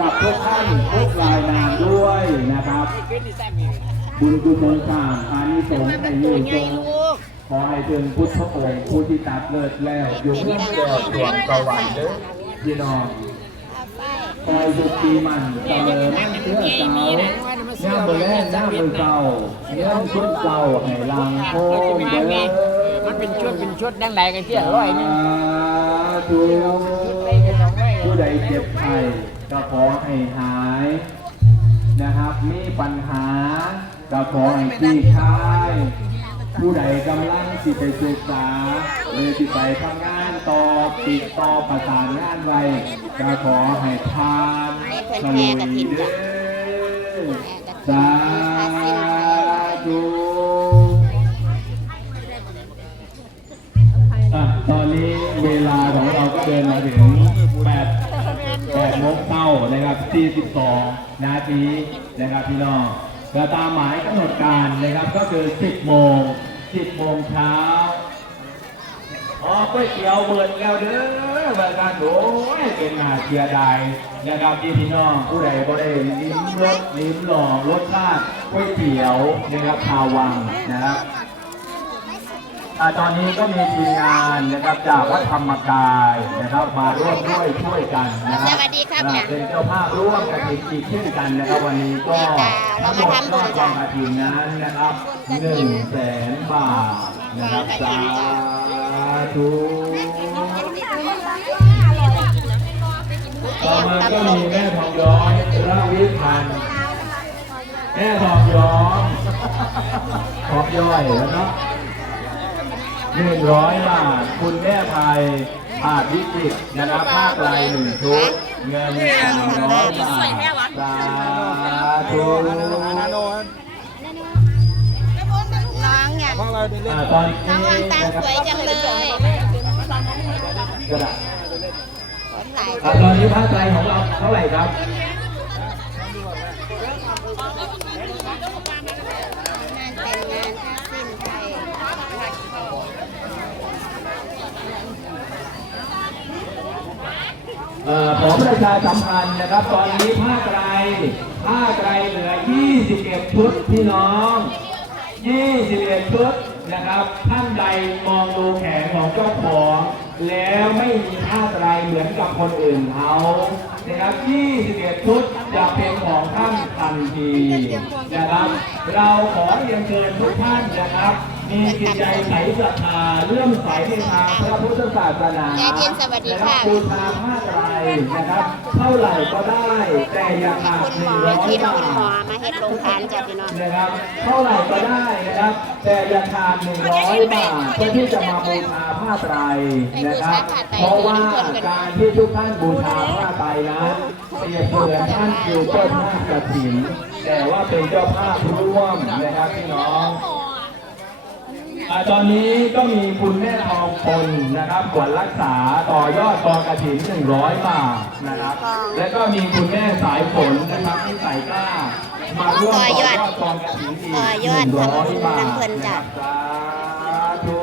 กับทุกท่านทุกรายนามด้วยนะครับบุญกุศลสร้างอานิสงส์ในยืนทรงขอให้ถึงพุทธองค์ผู้ที่ตัดเลิศแล้วอยู่เพื่อเดียวดวงสวรรค์เด้อพี่น้องคอยสุขีมันเสมอมั่นเชื่อเสาย่ามือแรกย่ามือเก่าเยี่ยมชุดเก่าให้ลังโค้งเด้อมันเป็นชุดเป็นชุดดังไหนกันเที่ยร้อยนึงผู้ใดเจ็บไข้ ก็ขอให้หายนะครับ มีปัญหาก็ขอให้คลี่คลาย ผู้ใดกำลังสิไปศึกษาหรือสิไปทำงานต่อติดต่อประสานงานไว้ก็ขอให้ทานสลุยเด้อสาธุตอนนี้เวลาของเราก็เดินมาถึง8 8โมงเช้านะครับ42นาทีนะครับพี่น้องก็ตามหมายกำหนดการนะครับก็คือ 10 โมง 10 โมงเช้าอ๋อก๋วยเตี๋ยวเบิร์นแล้วเด้อเบิร์นกันโอ้ยเป็นหน้าเสียดายนะครับที่พี่น้องผู้ใดบ่ได้ลิ้มรสลิ้มลองรสชาติก๋วยเตี๋ยวนะครับชาววังนะครับ ตอนนี้ก็มีทีมงานนะครับจากวัดธรรมกายนะครับมาร่วมด้วยช่วยกันนะครับสวัสดีครับอ่าเนี่ยเป็นเจ้าภาพร่วมกันอีกเช่นกันนะครับวันนี้ก็จ้าทั้งหมดเรามาทำบุก็ญกจ้าองกระถิ่นนั้นนะครับบุญหกฐินึ่นงแสนบาทนะครับกฐิสานจ้าธุต่อมาก็มีแม่ทองย้อยระวิพันธ์แม่ทองย้อยทองย้อยนะครับ หนึ่งร้อยบาท คุณแม่ไทยอาจวิจิตรนะครับภาคลายหนึ่งชุดเงินสามร้อยบาทสาธุน้องเนี่ยอ่าตอนนี้น้องวางตาสวยจังเลยกระดาษคนหลาย อ่าตอนนี้ภาคลายของเราเท่าไหร่ครับ งานแต่งงานผ้าสิ้นไทย เอ่อ ขอประชาสัมพันธ์นะครับ ตอนนี้ภาคไกลภาคไกลเหลือ 21 ชุดพี่น้อง 21 ชุดนะครับ ท่านใดมองดูแขนของเจ้าของ แล้วไม่มีผ้าไตรเหมือนกับคนอื่นเขานะครับ 21 ชุดจะเป็นของท่านทันทีนะครับ เราขอเรียนเชิญทุกท่านนะครับ มีจิตใจใสศรัทธาเลื่อมใสในทางพระพุทธศาสนาแม่เย็นสวัสดีนะครัค่ะบบูชาผ้าไตร นะครับเท่าไหร่ก็ได้ แต่อย่าขาดหนึ่งร้อยที่บาทมาเฮ็ดโรงทานจ้ะพี่น้องนะครับเท่าไหร่ก็ได้นะครับ แต่อย่าขาดหนึ่งร้อยบาทเพื่อที่จะมาบูชาผ้าไตรนะครับ เพราะว่าการที่ทุกท่านบูชาผ้าไตรนั้นเปรียบเสมือนท่านคือเจ้าภาพกฐินแต่ว่าเป็นเจ้าภาพร่วมนะครับพี่น้อง ตอนนี้ก็มีคุณแม่ทองพลนะครับขวัญรักษาต่อยอดกองกระถิน100 บาทนะครับ และก็มีคุณแม่สายฝนนะครับที่ใส่กล้ามาร่วมต่อยอดกองกระถินอีกต่อยอด100บาททำบุญนำเพิ่นนะคจ้ะรับสาธุ